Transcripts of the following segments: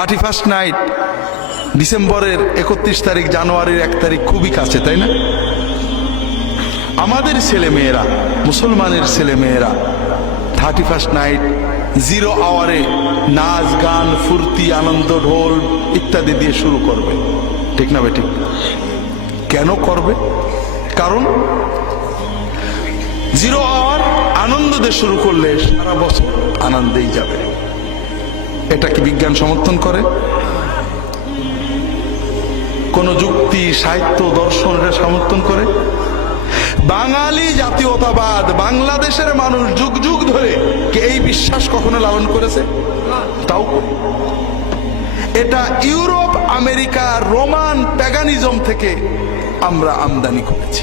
Thirty first night ডিসেম্বরের একত্রিশ তারিখ জানুয়ারির এক তারিখ খুবই কাছে, তাই না? আমাদের ছেলে মেয়েরা মুসলমানের ছেলে মেয়েরা থার্টি ফার্স্ট নাইট জিরো আওয়ারে নাচ, গান, ফুর্তি, আনন্দ, ঢোল ইত্যাদি দিয়ে শুরু করবে। ঠিক না বেঠিক? কেন করবে? কারণ জিরো আওয়ার আনন্দ দিয়ে শুরু করলে সারা বছর আনন্দেই যাবে। এটা কি বিজ্ঞান সমর্থন করে। কোন যুক্তি, সাহিত্য, দর্শন এটা সমর্থন করে। বাঙালি জাতীয়তাবাদ, বাংলাদেশের মানুষ যুগ যুগ ধরে এই বিশ্বাস কখনো লালন করেছে? তাও এটা ইউরোপ, আমেরিকা, রোমান প্যাগানিজম থেকে আমরা আমদানি করেছি।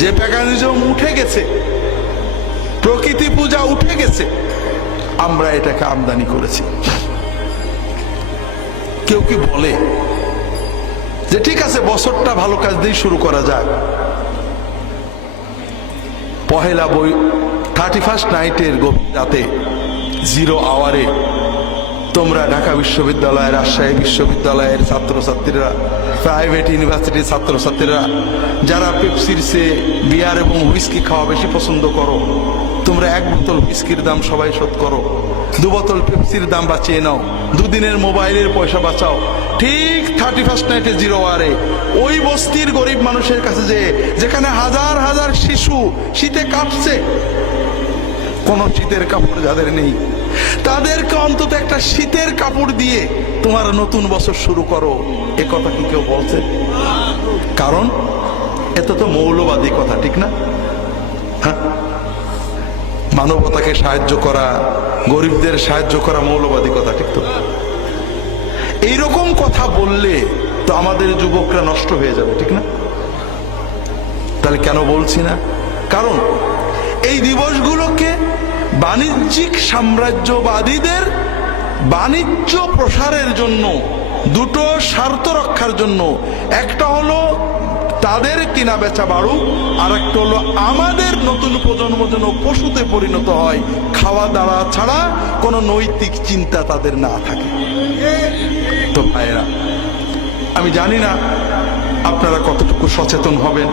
যে প্যাগানিজম উঠে গেছে, প্রকৃতি পূজা উঠে গেছে আমরা এটাকে আমদানি করেছি। কেউ কি বলে যে, ঠিক আছে, বছরটা ভালো কাজ দিয়ে শুরু করা যাক। পহেলা বই থার্টি ফার্স্ট নাইটের গভীর রাতে জিরো আওয়ারে তোমরা ঢাকা বিশ্ববিদ্যালয় রাজশাহী বিশ্ববিদ্যালয়ের ছাত্রছাত্রীরা প্রাইভেট ইউনিভার্সিটির ছাত্রছাত্রীরা, যারা পেপসির সে বিয়ার এবং হুইস্কি খাওয়া বেশি পছন্দ করো, তোমরা এক বোতল হুইস্কির দাম সবাই শোধ করো। দু বোতল পেপসির দাম বাঁচিয়ে নাও। দুদিনের মোবাইলের পয়সা বাঁচাও। ঠিক থার্টি ফার্স্ট নাইটে জিরো আরে ওই বস্তির গরিব মানুষের কাছে যে যেখানে হাজার হাজার শিশু শীতে কাঁপছে, কোন শীতের কাপড় যাদের নেই, তাদেরকে একটা শীতের কাপড় দিয়ে তোমার নতুন বছর শুরু করো। এ কথা কি কেউ বলছে? কারণ, এত তো মৌলবাদী কথা, ঠিক না? হ্যাঁ? মানবতাকে সাহায্য করা, গরিবদের সাহায্য করা মৌলবাদী কথা, ঠিক তো? এইরকম কথা বললে তো আমাদের যুবকরা নষ্ট হয়ে যাবে, ঠিক না? তাহলে কেন বলছি না? কারণ, এই দিবসগুলোকে বাণিজ্যিক সাম্রাজ্যবাদীদের বাণিজ্য প্রসারের জন্য, দুটো স্বার্থ রক্ষার জন্য। একটা হলো তাদের কিনা বেচা বাড়ুক, আর একটা হলো আমাদের নতুন প্রজন্ম যেন পশুতে পরিণত হয়। খাওয়া দাওয়া ছাড়া কোনো নৈতিক চিন্তা তাদের না থাকে। তো ভাইয়েরা, আমি জানি না আপনারা কতটুকু সচেতন হবেন।